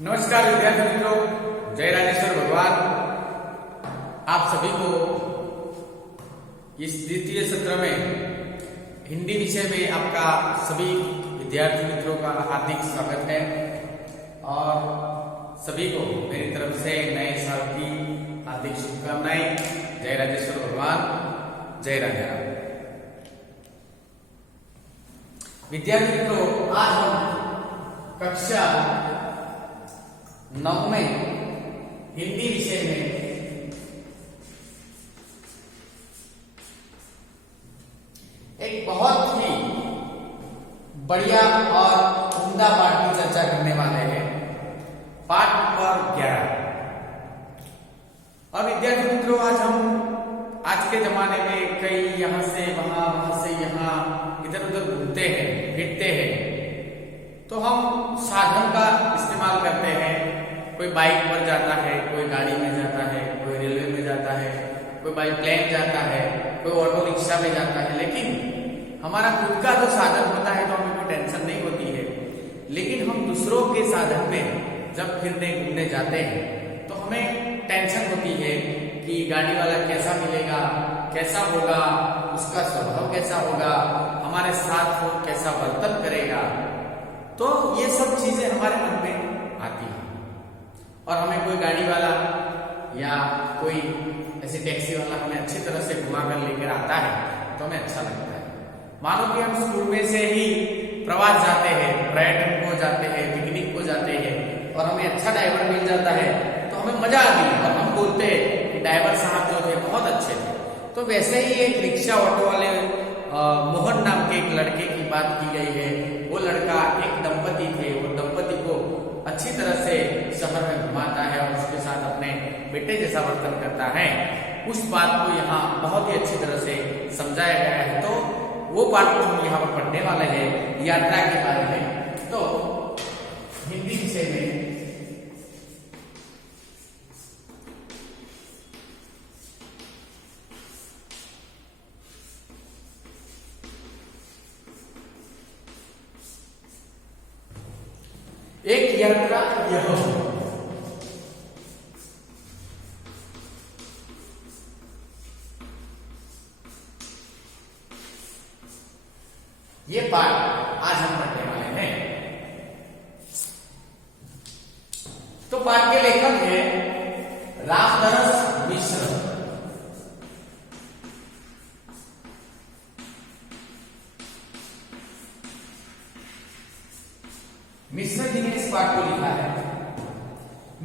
नमस्कार विद्यार्थी मित्रों, जय राजेश्वर भगवान आप सभी को इस द्वितीय सत्र में हिंदी विषय में आपका सभी विद्यार्थी मित्रों का हार्दिक स्वागत है और सभी को मेरी तरफ से नए साल की हार्दिक शुभकामनाएं। जय राजेश्वर भगवान, जय राजा राम। विद्यार्थी मित्रों, आज हम कक्षा 9 में हिंदी विषय में एक बहुत ही बढ़िया और उम्दा पाठ की चर्चा करने वाले हैं। पाठ नंबर 11। और विद्यार्थी मित्रों, आज के जमाने में कई यहां से वहां से यहां इधर उधर घूमते हैं, फिरते हैं, तो हम साधन का इस्तेमाल करते हैं। कोई बाइक पर जाता है, कोई गाड़ी में जाता है, कोई रेलवे में जाता है, कोई बाई प्लेन जाता है, कोई ऑटो रिक्शा में जाता है। लेकिन हमारा खुद का जो साधन होता है तो हमें कोई टेंशन नहीं होती है। लेकिन हम दूसरों के साधन में जब फिरने घूमने जाते हैं तो हमें टेंशन होती है कि गाड़ी वाला कैसा मिलेगा, कैसा होगा, उसका स्वभाव कैसा होगा, हमारे साथ वो कैसा वर्तन करेगा। तो ये सब चीजें हमारे मन में आती हैं और हमें कोई गाड़ी वाला या कोई ऐसी टैक्सी वाला हमें अच्छी तरह से घुमा कर लेकर आता है तो हमें अच्छा लगता है। मानो कि हम स्कूल में से ही प्रवास जाते हैं, पर्यटन को जाते हैं, पिकनिक को जाते हैं और हमें अच्छा ड्राइवर मिल जाता है तो हमें मजा आती है और हम बोलते हैं कि ड्राइवर साहब जो थे बहुत अच्छे थे। तो वैसे ही एक रिक्शा ऑटो वाले मोहन नाम के एक लड़के की बात की गई है। वो लड़का एक दंपति थे, वो दंपति को अच्छी तरह से शहर में घुमाता है और उसके साथ अपने बेटे जैसा वर्तन करता है। उस बात को यहाँ बहुत ही अच्छी तरह से समझाया गया है। तो वो पाठ को हम यहाँ पर पढ़ने वाले हैं, यात्रा के बारे में। तो हिंदी विषय में एक यात्रा यह ये पाठ आज हम पढ़ने वाले हैं। तो पाठ के लेखक है रामदरस मिश्र। मिश्र जी ने इस पाठ को लिखा है।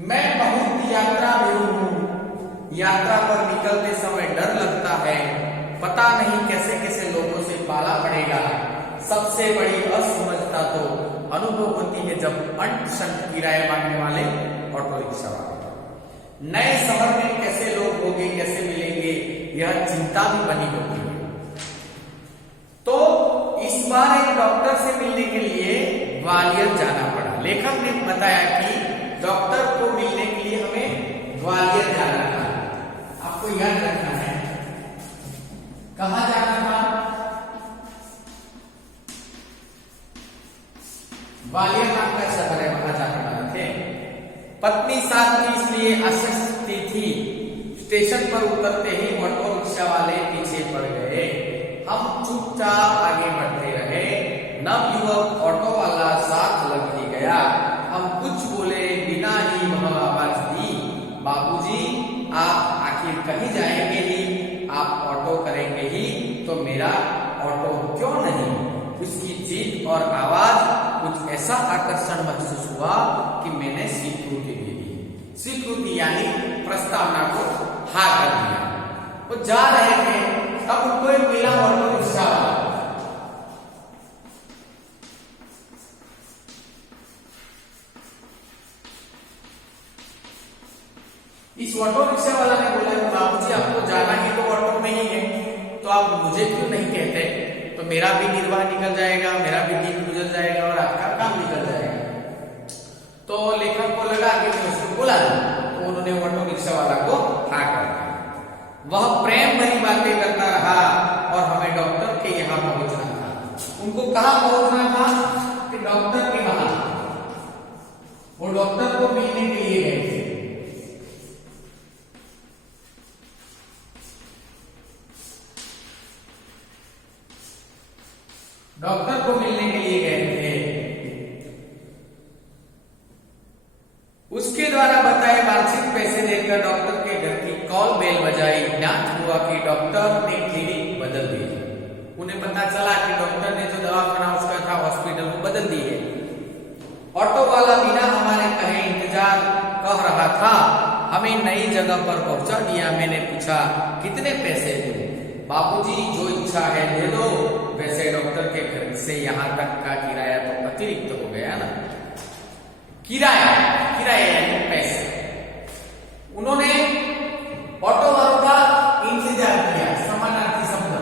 मैं बहुत यात्रा में हूं, यात्रा पर निकलते समय डर लगता है, पता नहीं कैसे कैसे लोगों से पाला पड़ेगा। सबसे बड़ी असमझता तो अनुभव होती है जब अंट शंट किराया मांगने वाले ऑटो रिक्शा वाले। नए शहर में कैसे लोग होंगे, कैसे मिलेंगे, यह चिंता भी बनी होती है। तो इस बार एक डॉक्टर से मिलने के लिए ग्वालियर जाना पड़ा। लेखक ने बताया कि डॉक्टर को मिलने के लिए हमें ग्वालियर जाना था। आपको याद रखना है कहां जाना था। ग्वालियर नाम का शहर है, वहां जाने वाले थे। पत्नी साथ थी इसलिए आसक्ति थी। स्टेशन पर उतरते ही ऑटो रिक्शा वाले पीछे पड़ गए। हम चुपचाप आगे बढ़ते रहे। नवयुवक ऑटो वाला साथ लग ही गया। हम कुछ बोले बिना ही वह आवाज दी, बाबूजी आप आखिर कहीं जाएंगे ही, आप ऑटो करेंगे ही तो मेरा ऑटो क्यों नहीं। उसकी जीत और आवाज कुछ ऐसा आकर्षण महसूस हुआ कि मैंने स्वीकृति दे दी। स्वीकृति यानी प्रस्तावना को हाँ कर दिया। वो जा रहे थे तब उनको एक मिला ऑटो रिक्शा वाला। इस ऑटो रिक्शा वाला ने बोला बाबूजी आपको जाना ही तो ऑटो में ही है, तो आप मुझे क्यों नहीं कहते, तो मेरा भी निर्वाह निकल जाएगा, मेरा भी दिन गुजर जाएगा और आपका काम निकल जाएगा। तो लेखक को लगा कि मैं उसको बुला दूं, तो उन्होंने ऑटो रिक्शा वाला को हाँ कर दिया। वह प्रेम भरी बातें करता रहा और हमें डॉक्टर के यहाँ पहुंचना था। उनको कहाँ पहुंचना था कि डॉक्टर के वहां। वो डॉक्टर को डॉक्टर को मिलने के लिए गए थे। उसके द्वारा बताए वार्षिक पैसे देकर डॉक्टर के घर की कॉल बेल बजाई। ज्ञात हुआ कि डॉक्टर ने क्लिनिक बदल दी। उन्हें पता चला कि डॉक्टर ने जो दवाखाना उसका था हॉस्पिटल को बदल दी है। ऑटो वाला बिना हमारे कहे इंतजार कह रहा था, हमें नई जगह पर पहुंचा दिया। मैंने पूछा कितने पैसे दूं? बाबूजी जो इच्छा है दे दो। वैसे डॉक्टर के घर से यहाँ तक का किराया तो अतिरिक्त हो गया ना। किराया यानी पैसे। उन्होंने ऑटो वालों का इंतजार किया। समानार्थी शब्द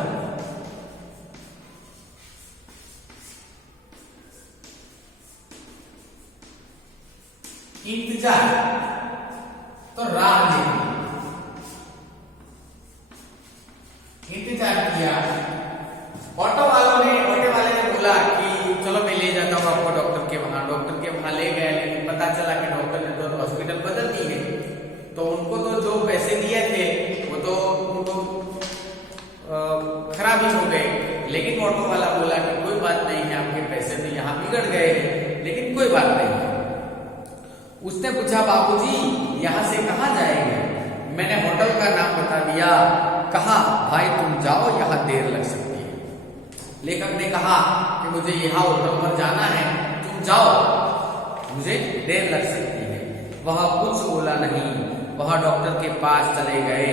इंतजार तो राह देखी। इंतजार किया। ऑटो वाले ने बोला कि चलो मैं ले जाता हूँ आपको डॉक्टर के वहां। डॉक्टर के वहां ले गए, लेकिन पता चला कि डॉक्टर ने तो हॉस्पिटल बदल दी है। तो उनको तो जो पैसे दिए थे वो तो उनको खराब ही हो गए। लेकिन ऑटो वाला बोला कि कोई बात नहीं है, आपके पैसे तो यहाँ बिगड़ गए, लेकिन कोई बात नहीं है। उसने पूछा बाबूजी यहाँ से कहाँ जाएंगे? मैंने होटल का नाम बता दिया। कहा भाई तुम जाओ, यहाँ देर लग सकती है। लेखक ने कहा कि मुझे यहाँ होटल पर जाना है, तुम जाओ, मुझे देर लग सकती है। वह कुछ बोला नहीं। वह डॉक्टर के पास चले गए।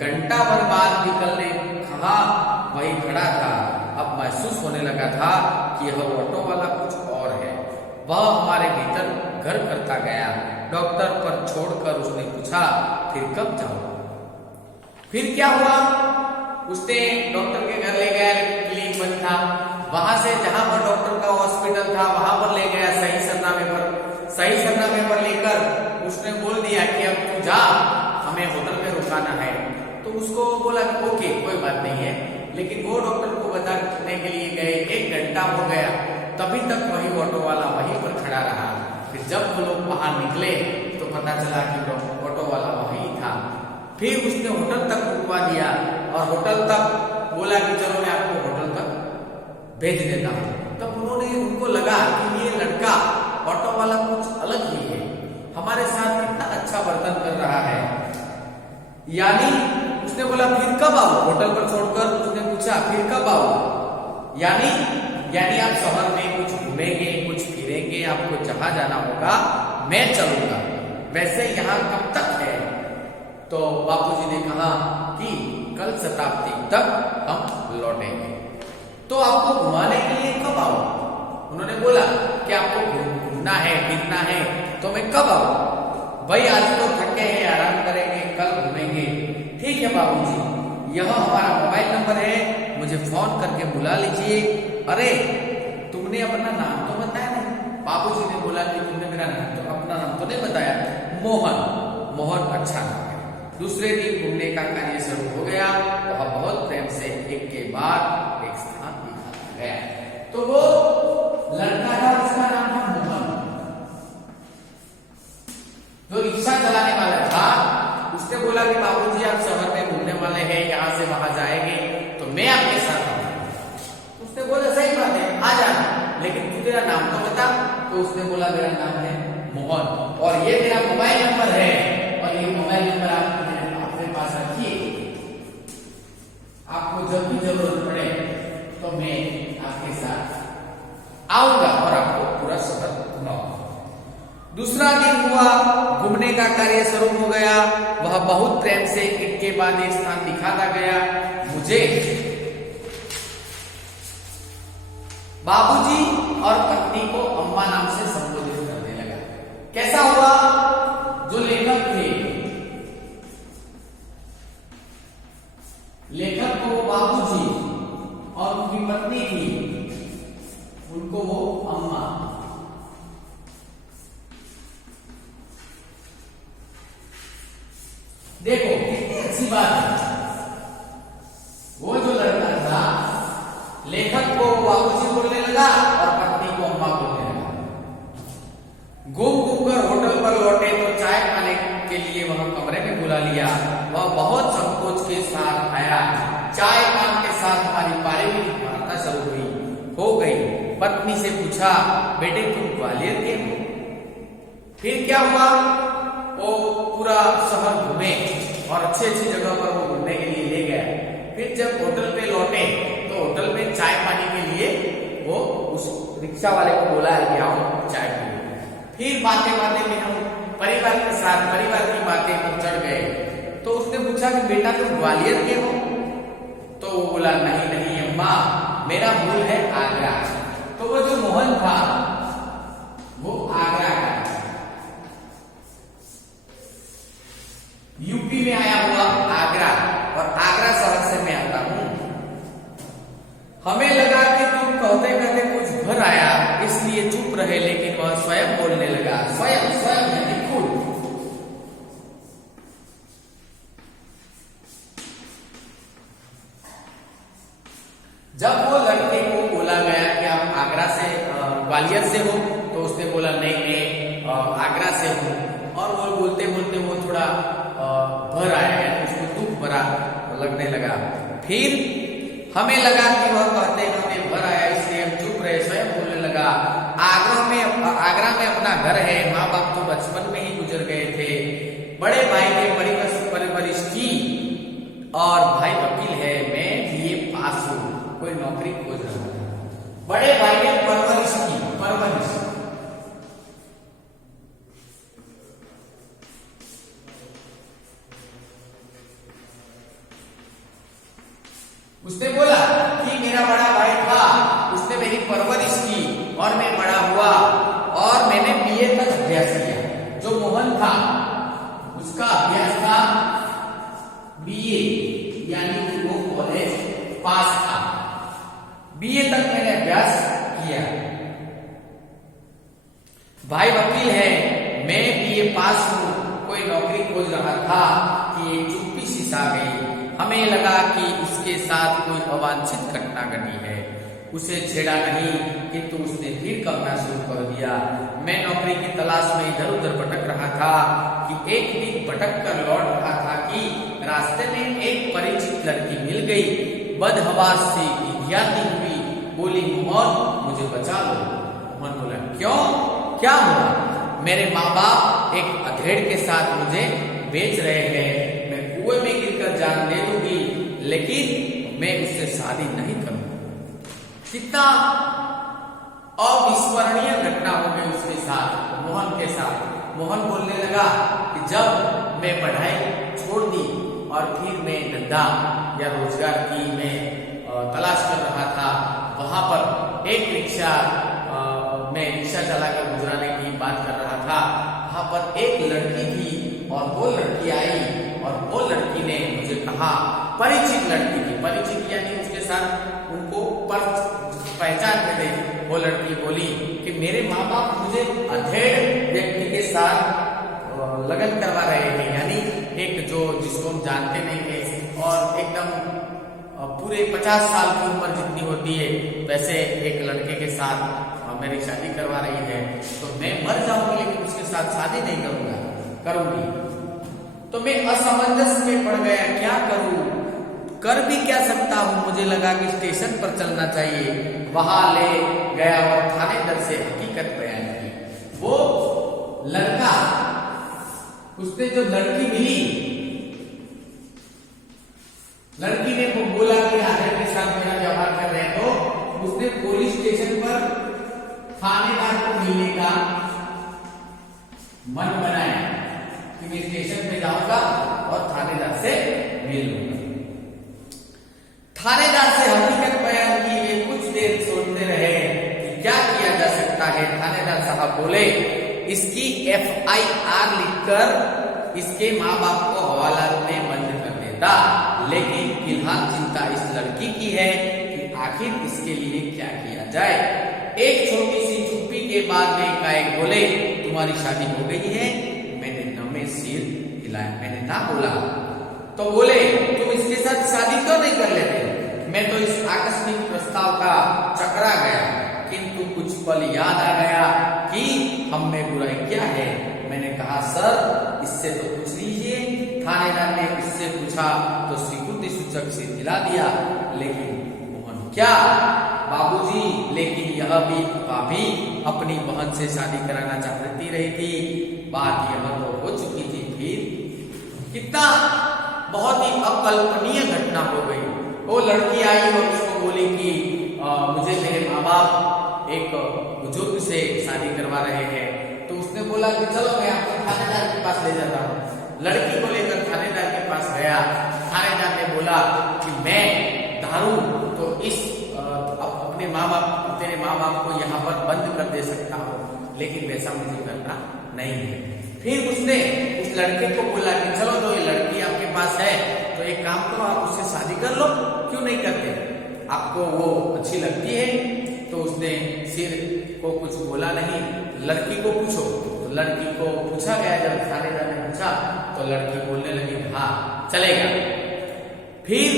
घंटा भर बाद निकलने कहा वही खड़ा था। अब महसूस होने लगा था कि यह ऑटो वाला कुछ और है। वह हमारे भीतर घर करता गया। डॉक्टर पर छोड़कर उसने पूछा फिर कब जाओ? फिर क्या हुआ? उसने डॉक्टर के घर ले गया, लेकिन क्लिनिक बंद था। वहां से जहां पर डॉक्टर का हॉस्पिटल था वहां पर ले गया सही सरनामे पर लेकर उसने बोल दिया कि अब तू जा, हमें होटल में रुकाना है। तो उसको बोला कि ओके कोई बात नहीं है। लेकिन वो डॉक्टर को बताने के लिए गए, 1 घंटा हो गया, तभी तक वही ऑटो वाला वहीं पर खड़ा रहा। फिर जब वो लोग बाहर निकले तो पता चला कि ऑटो वाला वहीं था। फिर उसने होटल तक रुकवा दिया और होटल तक बोला कि चलो मैं आपको होटल तक भेज देता हूँ। तब उनको लगा कि ये लड़का ऑटो वाला कुछ अलग ही है, हमारे साथ कितना अच्छा बर्तन कर रहा है। यानी उसने बोला फिर कब आओ? होटल पर छोड़कर उसने पूछा फिर कब आओ? यानी आप शहर में कुछ घूमेंगे, कुछ फिरेंगे, आपको जहां जाना होगा मैं चलूंगा। वैसे यहाँ कब तक है? तो बापूजी ने कहा कि कल शताब्दी तक हम लौटेंगे। तो आपको घुमाने के लिए कब आओ? उन्होंने बोला कि आपको घूमना है, फिरना है, तो मैं कब आऊं? भाई आज तो थके हैं, आराम करेंगे, कल घूमेंगे। ठीक है बाबूजी, यह हमारा मोबाइल नंबर है, मुझे फोन करके बुला लीजिए। अरे तुमने अपना नाम तो बताया नहीं। बाबूजी ने बोला कि तुमने मेरा नाम तो अपना नाम तो नहीं बताया। मोहन अच्छा नाम है। दूसरे दिन घूमने का कार्य शुरू हो गया। वह बहुत प्रेम से एक के बाद एक स्थान दिखाया गया। तो वो लड़का था, उसका नाम था मोहन, जो रिक्शा चलाने वाला था। उसने बोला कि बाबूजी आप शहर में घूमने वाले हैं, यहाँ से वहां जाएंगे, तो मैं आपके साथ आऊंगा। उसने बोला सही बात है, आ जाना, लेकिन तू तेरा नाम तो बता। तो उसने बोला मेरा नाम है मोहन और ये मेरा मोबाइल नंबर है, और ये मोबाइल नंबर आप अपने पास रखिए। आपको जब भी जरूरत पड़े तो मैं आपके साथ आऊंगा और आपको पूरा सफर घुमाऊंगा। दूसरा दिन हुआ, घूमने का कार्य शुरू हो गया। वह बहुत प्रेम से एक के बाद एक स्थान दिखाता गया। मुझे बाबूजी और पत्नी को अम्मा नाम से संबोधित करने लगा। कैसा हुआ? जो लेखक थे, लेखक को बाबूजी और उनकी पत्नी थी, उनको वो अम्मा। देखो कितनी अच्छी बात है। वो जो लड़का था, लेखक को बाबूजी बोलने लगा और पत्नी को अम्मा बोलने लगा। घूम कर होटल पर लौटे तो चाय खाने के लिए वह कमरे में बुला लिया। वह बहुत संकोच के साथ आया। चाय पान के साथ हमारी पारिवारिक वार्ता शुरू हुई। हो गई। पत्नी से पूछा, बेटे तुम ग्वालियर के हो? फिर क्या हुआ, वो पूरा शहर घूमे और अच्छी अच्छी जगह पर वो घूमने के लिए ले गया। फिर जब होटल पे लौटे तो होटल में चाय पानी के लिए वो उस रिक्शा वाले को बोला है कि आओ चाय पियो। फिर बातें बातें में हम परिवार के साथ परिवार की बातें पर चढ़ गए। तो उसने पूछा कि बेटा तुम ग्वालियर के हो? तो वो बोला, नहीं नहीं अम्मा, मेरा मूल है आगरा। तो वो जो मोहन था वो आगरा का, यूपी में आया हुआ आगरा, और आगरा शहर से मैं आता हूं। हमें लगा कि तुम कहते कहते कुछ घर आया इसलिए चुप रहे, लेकिन वह स्वयं बोलने लगा। स्वयं स्वयं यानी खुद। जब वो लड़के को बोला गया कि आप आगरा से ग्वालियर से हो, तो उसने बोला नहीं मैं आगरा से हूं। और वो बोलते बोलते वो थोड़ा भर आया, यानी उसको दुख भरा लगने लगा। फिर हमें लगा कि वह कहते हमें भर आया इसलिए हम चुप रहे, स्वयं बोलने लगा। आगरा में अपना घर है, माँ बाप तो बचपन में ही गुजर गए थे। बड़े भाई ने परवरिश की और भाई वकील है, मैं बीए पास हूं, कोई नौकरी खोज रहा है। बड़े भाई ने परवरिश की, परवरिश उसने बोला कि मेरा बड़ा भाई था, उसने मेरी परवरिश की और मैं बड़ा हुआ और मैंने बीए तक अभ्यास किया। जो मोहन था उसका अभ्यास था बीए, यानी कि वो कॉलेज पास था। बीए तक मैंने अभ्यास किया। भाई वकील है, मैं बीए पास हूं, कोई नौकरी खोज रहा था कि एक चुप्पी सी सा गई। हमें लगा कि इसके साथ कोई अवांछित घटना घटी है। उसे छेड़ा नहीं, किंतु उसने फिर कहना शुरू कर दिया, मैं नौकरी की तलाश में इधर उधर भटक रहा था कि एक दिन भटक कर लौट रहा था कि रास्ते में एक परिचित लड़की मिल गई। बदहवास से इत्यादि हुई, बोली मोहन मुझे बचा लो। मोहन बोला क्यों, क्या हुआ? मेरे माँ बाप एक अधेड़ के साथ मुझे बेच रहे हैं, मैं कुएं में गिरकर जान दे दूंगी, लेकिन मैं उससे शादी नहीं करूंगा। कितना अविस्मरणीय घटना हो गई उसके साथ, मोहन के साथ। मोहन बोलने लगा कि जब मैं पढ़ाई छोड़ दी और फिर मैं धंधा या रोजगार की मैं तलाश कर रहा था, वहां पर एक रिक्शा मैं रिक्शा चलाकर गुजराने की बात कर रहा था। वहां पर एक लड़की थी और वो लड़की आई और वो लड़की ने मुझे कहा, परिचित लड़की थी, परिचित यानी उसके साथ उनको पहचान में थे। वो लड़की बोली कि मेरे माँ बाप मुझे अधेड़ व्यक्ति के साथ लगन करवा रहे थे, यानी एक जो जिसको हम जानते नहीं थे और एकदम पूरे 50 साल की उम्र जितनी होती है वैसे एक लड़के के साथ मेरी शादी करवा रही है, तो मैं मर जाऊंगी लेकिन उसके साथ शादी नहीं करूंगी। तो मैं असमंजस में पड़ गया, क्या करूं, कर भी क्या सकता हूं। मुझे लगा कि स्टेशन पर चलना चाहिए। वहां ले गया और थानेदार से हकीकत बयान की। वो लड़का, उसने जो लड़की मिली, लड़की ने वो बोला कि आदमी के साथ मेरा व्यवहार कर रहे हैं, तो उसने पुलिस स्टेशन पर थानेदार को मिलने का मन बनाया कि मैं स्टेशन पे जाऊंगा और थानेदार से मिल लूंगा। थानेदार से हकीकत बयान की। वे कुछ देर सोचते रहे कि क्या किया जा सकता है। थानेदार साहब बोले, इसकी FIR लिखकर इसके माँ बाप को हवालात में बंद कर देता, लेकिन फिलहाल चिंता इस लड़की की है कि आखिर इसके लिए क्या किया जाए। एक छोटी सी चुप्पी के बाद में एकाएक बोले, तुम्हारी शादी हो गई है? मैंने नमे सिर हिलाया, मैंने ना बोला। तो बोले, तुम इसके साथ शादी क्यों नहीं कर लेते? मैं तो इस आकस्मिक प्रस्ताव का चकरा गया, किंतु कुछ पल याद आ गया कि हम में बुराई क्या है। मैंने कहा, सर इससे तो पूछ लीजिए। थानेदार ने इससे पूछा तो स्वीकृति सूचक से हिला दिया, लेकिन मोहन क्या? बाबूजी यह भी भाभी अपनी बहन से शादी कराना चाहती रही थी। बात यह तो हो चुकी थी। फिर कितना बहुत ही अकल्पनीय घटना हो गई। वो लड़की आई और उसको बोली कि मुझे मेरे माँ बाप एक बुजुर्ग से शादी करवा रहे हैं। तो उसने बोला कि चलो मैं आपको थानेदार के पास ले जाता हूँ। लड़की को लेकर थानेदार के पास गया। थानेदार ने बोला कि मैं दारू तो इस अपने माँ बाप तेरे माँ बाप को यहाँ पर बंद कर दे सकता हूँ, लेकिन वैसा मुझे करना नहीं है। फिर उसने उस लड़के को बोला कि चलो तो ये लड़की आपके पास है तो एक काम करो, आप उससे शादी कर लो, क्यों नहीं करते, आपको वो अच्छी लगती है। तो उसने सिर को कुछ बोला नहीं। लड़की को पूछो, तो लड़की को पूछा गया। जब थानेदार ने पूछा तो लड़की बोलने लगी हाँ चलेगा। फिर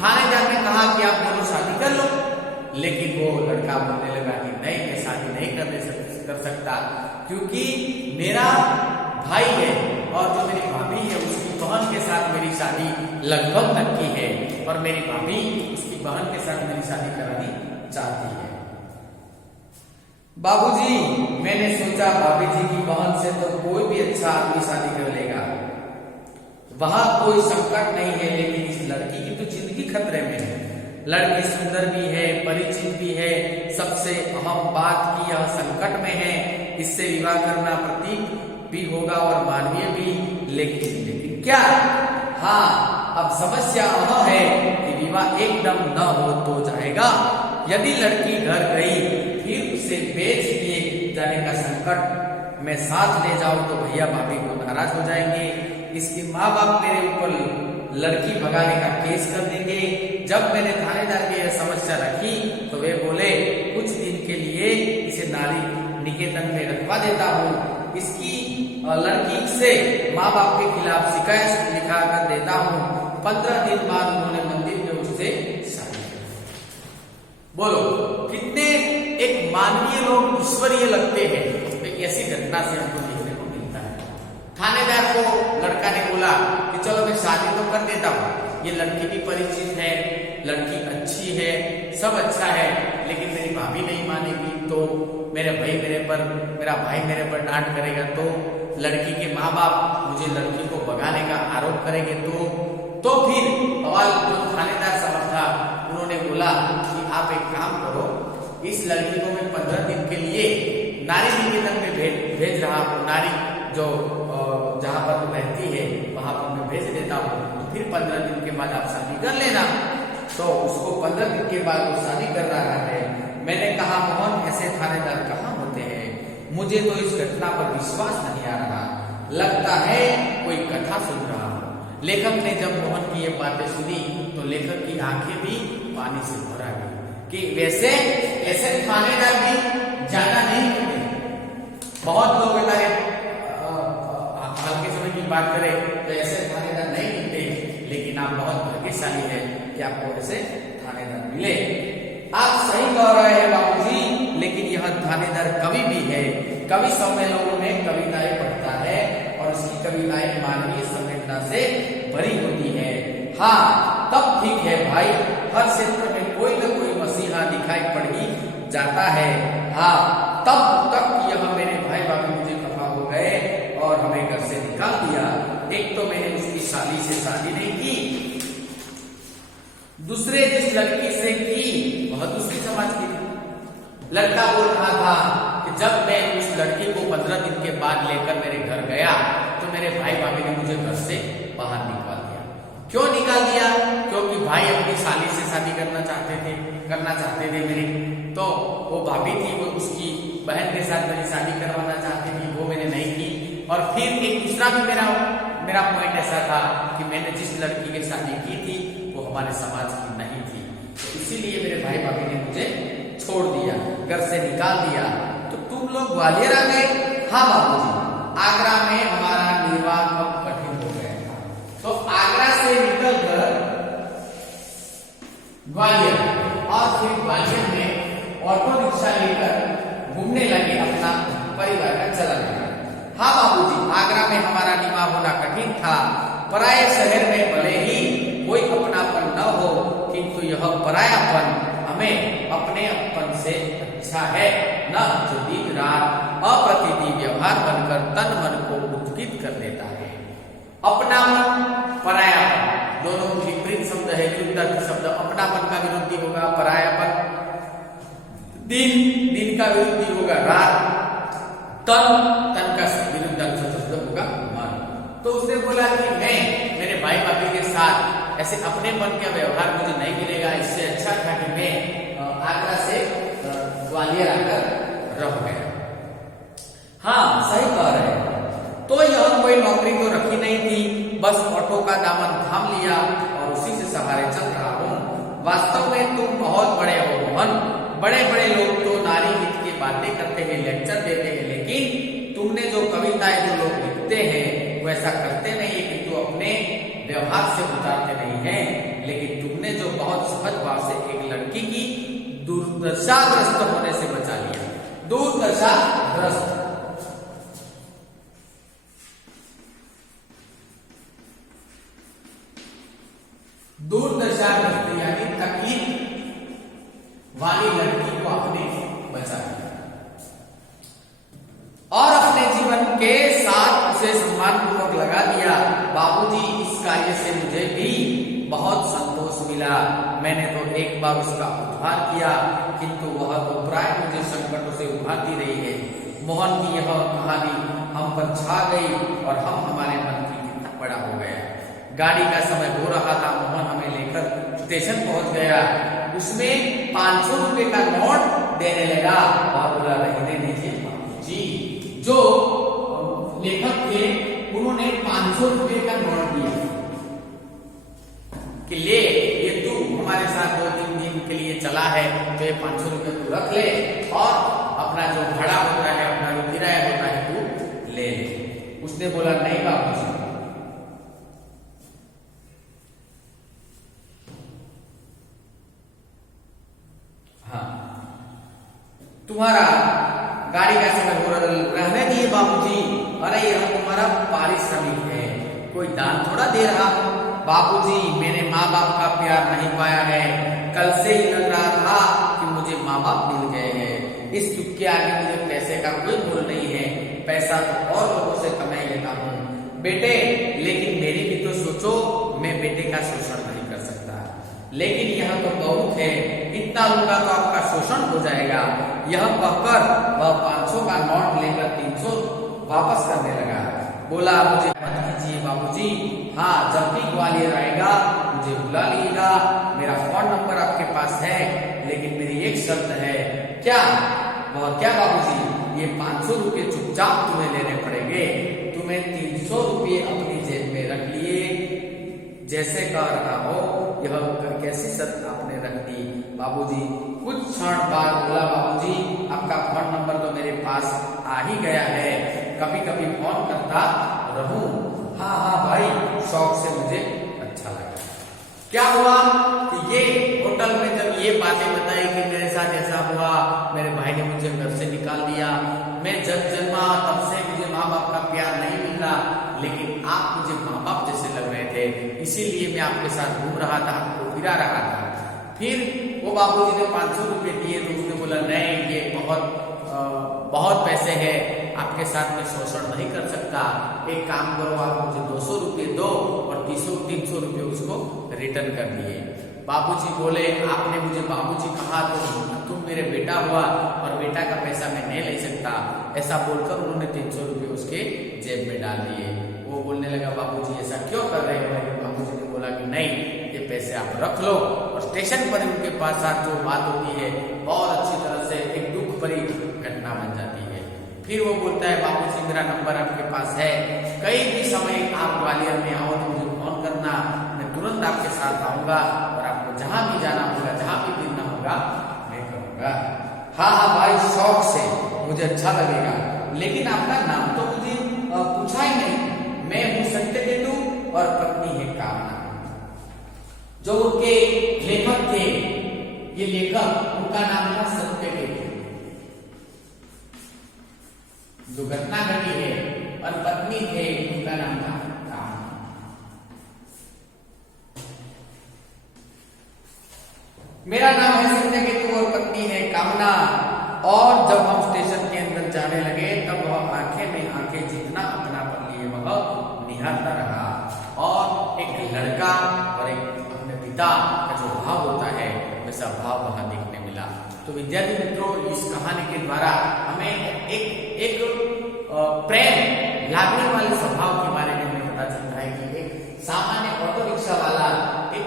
थानेदार ने कहा कि आप दोनों शादी कर लो, लेकिन वो लड़का बोलने लगा कि नहीं, मैं शादी नहीं कर सकता, क्योंकि मेरा भाई है और जो मेरी भाभी है उसकी बहन के साथ मेरी शादी लगभग नक्की है, और मेरी भाभी उसकी बहन के साथ मेरी शादी करानी चाहती है। बाबूजी, मैंने सोचा भाभी जी की बहन से तो कोई भी अच्छा आदमी शादी कर लेगा, वहां कोई संकट नहीं है, लेकिन इस लड़की की तो जिंदगी खतरे में है। लड़की सुंदर भी है, परिचित भी है, सबसे अहम बात की यह संकट में है। इससे विवाह करना प्रतीक भी होगा और मानवीय भी, लेकिन क्या? हाँ, अब समस्या यह है कि विवाह एकदम न हो तो जाएगा। यदि लड़की घर गई फिर उसे बेच दिए जाने का संकट मैं साथ ले जाऊं तो भैया भाभी को नाराज हो जाएंगे। इसके माँ बाप मेरे ऊपर लड़की भगाने का केस कर देंगे। जब मैंने थानेदार की यह समस्या रखी तो वे बोले कुछ दिन के लिए इसे नारी निकेतन में रखवा देता हूँ। इसकी लड़की से माँ बाप के खिलाफ शिकायत लिखा कर देता हूँ। 15 दिन बाद उन्होंने मंदिर में उससे शादी की। बोलो कितने एक मानवीय लोग ईश्वरीय लगते हैं। तो ऐसी घटना से हमको देखने को मिलता है। थानेदार को लड़का ने बोला कि चलो मैं शादी तो कर देता हूँ, ये लड़की भी परिचित है, लड़की अच्छी है, सब अच्छा है, लेकिन मेरी भाभी नहीं मानेगी तो मेरा भाई मेरे पर डांट करेगा, तो लड़की के माँ बाप मुझे लड़की को भगाने का आरोप करेंगे, तो फिर सवाल जो थानेदार साहब था उन्होंने बोला कि आप एक काम करो, इस लड़की को मैं 15 दिन के लिए नारी निकेतन में भेज रहा हूँ। नारी जो जहाँ पर वो रहती है वहां पर मैं भेज देता हूँ, फिर 15 दिन के बाद आप शादी कर लेना। तो उसको 15 दिन के बाद वो शादी कर रहा है। मैंने कहा मोहन, ऐसे थानेदार कहाँ होते हैं? मुझे तो इस घटना पर विश्वास नहीं आ रहा, लगता है कोई कथा सुन रहा हूँ। लेखक ने जब मोहन की ये बातें सुनी तो लेखक की आंखें भी पानी से भर आ गई कि वैसे ऐसे थानेदार भी जाना नहीं होते। बहुत लोग हाल के समय की बात करें तो ऐसे थानेदार नहीं मिलते, लेकिन आप बहुत भाग्यशाली है कि आपको ऐसे थानेदार मिले। आप सही कह रहे हैं बाबूजी, लेकिन यह थानेदार कवि भी है। कवि सम्मेलनों में कविताएं पढ़ता है और उसकी कविताएं मानवीय संवेदना से भरी होती है। हाँ, तब ठीक है भाई, हर क्षेत्र में कोई न कोई मसीहा दिखाई पड़ ही जाता है। हाँ, तब तक यह मेरे भाई भाभी मुझे खफा हो गए और हमें घर से निकाल दिया। एक तो मैंने उसकी साली से शादी नहीं की, दूसरे जिस लड़की से की वह दूसरी समाज की थी। लड़का बोल रहा था कि जब मैं उस लड़की को 15 दिन के बाद लेकर मेरे घर गया तो मेरे भाई भाभी ने मुझे घर से बाहर निकाल दिया। क्यों निकाल दिया? क्योंकि भाई अपनी साली से शादी करना चाहते थे मेरी। तो वो भाभी थी, वो उसकी बहन के साथ मेरी शादी करवाना चाहती थी, वो मैंने नहीं की। और फिर एक दूसरा भी मेरा पॉइंट ऐसा था कि मैंने जिस लड़की की शादी की थी वो हमारे समाज की नहीं थी, तो इसीलिए मेरे भाई भाभी ने मुझे छोड़ दिया, घर से निकाल दिया। तो तुम लोग ग्वालियर आ गए? हाँ बाबूजी, आगरा में हमारा निर्वाह कब कठिन हो गया था, तो आगरा से निकलकर ग्वालियर और फिर ग्वालियर में ऑटो रिक्शा लेकर घूमने लगे, अपना परिवार का चला गया। हाँ बाबूजी, आगरा में हमारा निवाह होना कठिन था। पराये शहर में भले ही कोई अपनापन न हो, किंतु यह परायापन हमें अपने अपन से अच्छा है न जो दिन रात अप्रतिदिन व्यवहार बनकर तन मन को उत्कित कर देता है। अपनापन, परायापन, दोनों विपरीत शब्द है, विरुद्ध शब्द। अपनापन का विरोधी होगा परायापन, दिन का विरोधी होगा रात, तन का विरुद्ध शब्द होगा मन। तो उसने बोला कि मैं मेरे भाई भाभी के साथ ऐसे अपनेपन का व्यवहार मुझे नहीं मिलेगा, इससे अच्छा था कि मैं आगरा से ग्वालियर आकर रह गया। हाँ, सही कह रहे हैं। तो यह कोई नौकरी तो रखी नहीं थी, बस ऑटो का दामन थाम लिया और उसी से सहारे चल रहा हूँ। वास्तव में तुम बहुत बड़े हो मोहन। बड़े बड़े लोग तो नारी हित की बातें करते हैं, लेक्चर देते हैं, लेकिन तुमने जो कविताएं जो लोग लिखते हैं वो ऐसा करते नहीं है कि तू अपने व्यवहार से उतारते नहीं है, लेकिन तुमने जो बहुत सहज भाव से एक लड़की की दुर्दशाग्रस्त होने से बचा लिया। दुर्दशाग्रस्त, दुर्दशाग्रस्त यानी तकलीफ वाली लड़की को आपने बचा लिया और अपने जीवन के साथ उसे सम्मानपूर्वक लगा दिया। बाबूजी, इस कार्य से मुझे भी बहुत संतोष मिला। मैंने तो एक बार उसका उद्धार किया, किंतु वह तो प्राय मुझे संकटों से उभारती रही है। मोहन की यह कहानी हम पर छा गई और हम हमारे मन की बड़ा हो गया। गाड़ी का समय हो रहा था, मोहन हमें लेकर स्टेशन पहुंच गया। उसमें 500 रुपए का नोट देने लगा और बोला, रहने दीजिए जी। जो लेखक थे उन्होंने 500 रुपए का नोट दिया कि ले, ये तू हमारे साथ 2-3 दिन के लिए चला है तो ये 500 रुपए तू रख ले और अपना जो भाड़ा होता है, अपना जो किराया होता है तू ले ले। उसने बोला, नहीं बाबूजी, तुम्हारा गाड़ी का समय हो रहने दिए बाबूजी। अरे यह तुम्हारा पारिश्रमिक है, कोई दान थोड़ा दे रहा हूं। बाबूजी, मैंने माँ बाप का प्यार नहीं पाया है। कल से ही लग रहा था कि मुझे माँ बाप मिल गए हैं। इस दुख के आगे मुझे पैसे का कोई मोल नहीं है। पैसा तो और लोगों से कमाई लेता हूँ बेटे, लेकिन मेरी भी तो सोचो। मैं बेटे का शोषण नहीं कर सकता, लेकिन यह तो बहुत है, इतना लूंगा तो आपका शोषण हो जाएगा। यह कहकर वह 500 का नोट लेकर 300 वापस करने लगा। बोला, मुझे मत कीजिए बाबूजी। हाँ, जब भी ग्वालियर आएगा मुझे बुला लीजिएगा। मेरा फोन नंबर आपके पास है, लेकिन मेरी एक शर्त है। क्या? वह क्या बाबूजी? ये 500 रुपये चुपचाप तुम्हें लेने पड़ेंगे। तुम्हें 300 रुपये अपनी जेब में रख लिए, जैसे कह रहा हो। यह कैसी शर्त आपने रख दी बाबूजी? कुछ क्षण बाद बोला, बाबूजी आपका फोन नंबर तो मेरे पास आ ही गया है, कभी कभी फोन करता रहूं। हाँ हाँ भाई, शौक से मुझे अच्छा लगा। क्या हुआ कि ये होटल में जब ये बातें बताई कि मेरे साथ ऐसा हुआ, मेरे भाई ने मुझे घर से निकाल दिया, मैं जब जन्मा तब से मुझे माँ बाप का प्यार नहीं मिला, लेकिन आप मुझे माँ बाप जैसे लग रहे थे, इसीलिए मैं आपके साथ घूम रहा था, आपको फिरा रहा था। फिर वो बाबूजी ने 500 रुपये दिए तो उसने बोला, नहीं, ये बहुत पैसे हैं, आपके साथ मैं शोषण नहीं कर सकता। एक काम करो, आप मुझे 200 रुपये दो, और 300 रुपये उसको रिटर्न कर दिए। बाबूजी बोले, आपने मुझे बाबूजी कहा तो तुम मेरे बेटा हुआ, और बेटा का पैसा मैं नहीं ले सकता। ऐसा बोलकर उन्होंने 300 रुपये उसके जेब में डाल दिए। वो बोलने लगा, बाबूजी ऐसा क्यों कर रहे हो? बाबूजी ने बोला कि नहीं, ये पैसे आप रख लो। और स्टेशन पर उनके पास साथ जो बात होती है, बहुत अच्छी तरह से एक दुख भरी घटना बन जाती है। फिर वो बोलता है, बाबूजी मेरा नंबर आपके पास है, कहीं भी समय आप ग्वालियर में आओ तो मुझे फोन करना, मैं तुरंत आपके साथ आऊंगा, और आपको जहां भी जाना होगा, जहां भी फिरना होगा, मैं करूंगा। हाँ हाँ भाई, शौक से, मुझे अच्छा लगेगा, लेकिन आपका नाम तो मुझे पूछा ही नहीं। मैं हूं सत्यकेतु और पत्नी है कामना। जो उनके लेखक थे, ये लेखक, उनका नाम था सत्यकेतु। जो घटना घटी है, और पत्नी थे, उनका नाम था कामना। मेरा नाम है सत्यकेतु और पत्नी है कामना। और जब हम स्टेशन के अंदर जाने लगे तब वह आंखें में आंखें जितना अपनापन लिए वह निहारता रहा। और एक लड़का और एक अपने पिता का जो भाव होता है वैसा भाव वहां देखने मिला। तो विद्यार्थी मित्रों, इस कहानी के द्वारा हमें एक प्रेम लागने वाले स्वभाव के बारे में हमें पता चलता है कि एक सामान्य ऑटो रिक्शा वाला एक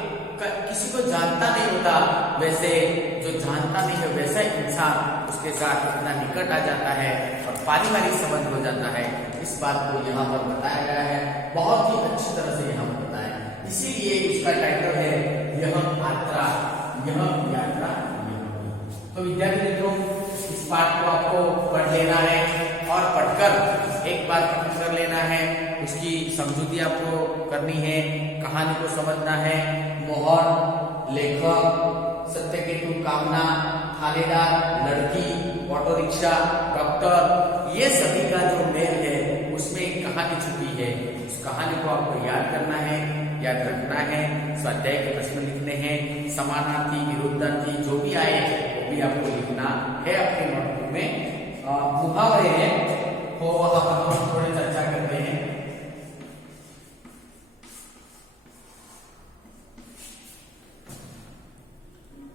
किसी को जानता नहीं होता, वैसे जो जानता नहीं है वैसा इंसान उसके साथ इतना निकट आ जाता है और पारिवारिक संबंध हो जाता है। इस बात को यहाँ पर बताया गया है, बहुत ही अच्छी तरह से यहाँ पर बताया है। इसीलिए इसका टाइटल है यह यात्रा, यह यात्रा। तो विद्यार्थी मित्रों, इस पाठ को आपको पढ़ लेना है और पढ़कर एक बार खत्म कर लेना है। उसकी समझूती आपको करनी है, कहानी को समझना है। मोहन, लेखक, सत्यकेतु, कामना, थानेदार, लड़की, ऑटो रिक्शा, डॉक्टर, ये सभी का जो मेल है उसमें एक कहानी छुपी है। उस कहानी को आपको याद करना है, याद रखना है। स्वाध्याय के प्रश्न लिखने हैं, समानार्थी, विरुद्धार्थी जो भी आए वो भी आपको लिखना है अपने नोटबुक में। मुहावरे हैं वो हम थोड़ी चर्चा करते हैं।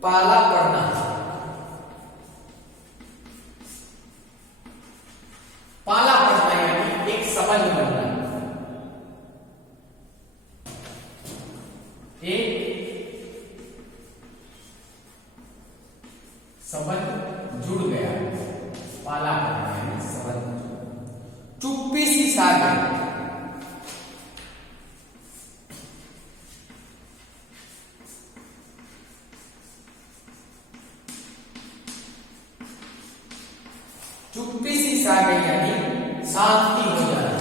पाला पड़ना, पाला पड़ना यानी एक संबंध बनना, एक संबंध जुड़ गया। पाला पड़ना यानी संबंध। चुप्पी सी छा गई, चुप्पी सी छा गई यानी शांति हो जाना।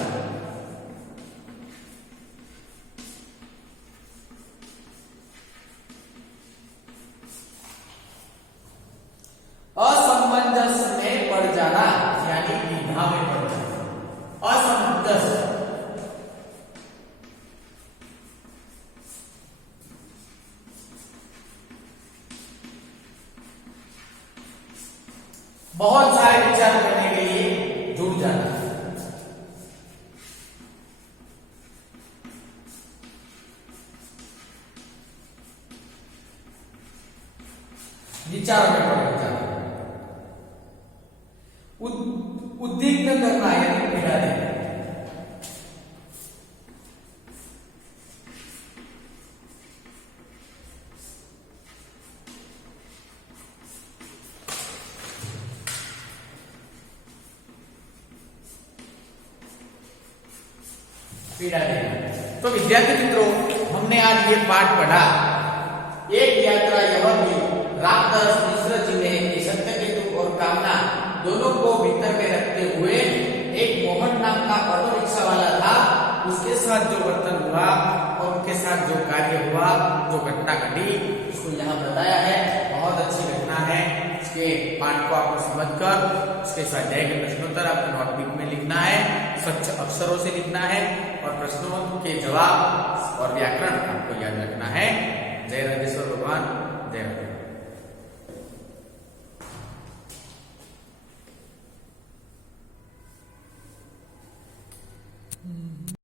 असमंजस में पड़ जाना यानी द्विधा में पड़ जाना। असमंजस, बहुत सारे विचार करने के लिए जुड़ जाना। विचारों में पड़ जाना। उद्विग्न करना यानी पीड़ा देना। पीड़ा देना। तो विद्यार्थी मित्रों, हमने आज ये पाठ पढ़ा। एक यात्रा यह भी रामदास मिश्र जी ने सत्यकेतु और कामना दोनों को भीतर में रखते हुए एक मोहन नाम का ऑटो रिक्शा वाला था, उसके साथ जो वर्तन हुआ और उनके साथ जो कार्य हुआ, जो घटना घटी, उसको यहाँ बताया है। बहुत अच्छी घटना है। इसके पाठ को आपको समझकर उसके स्वाध्याय के प्रश्नोत्तर आपको नोटबुक में लिखना है, स्वच्छ अक्षरों से लिखना है और प्रश्नों के जवाब और व्याकरण आपको याद रखना है। जय राजेश्वर भगवान, जय राधे।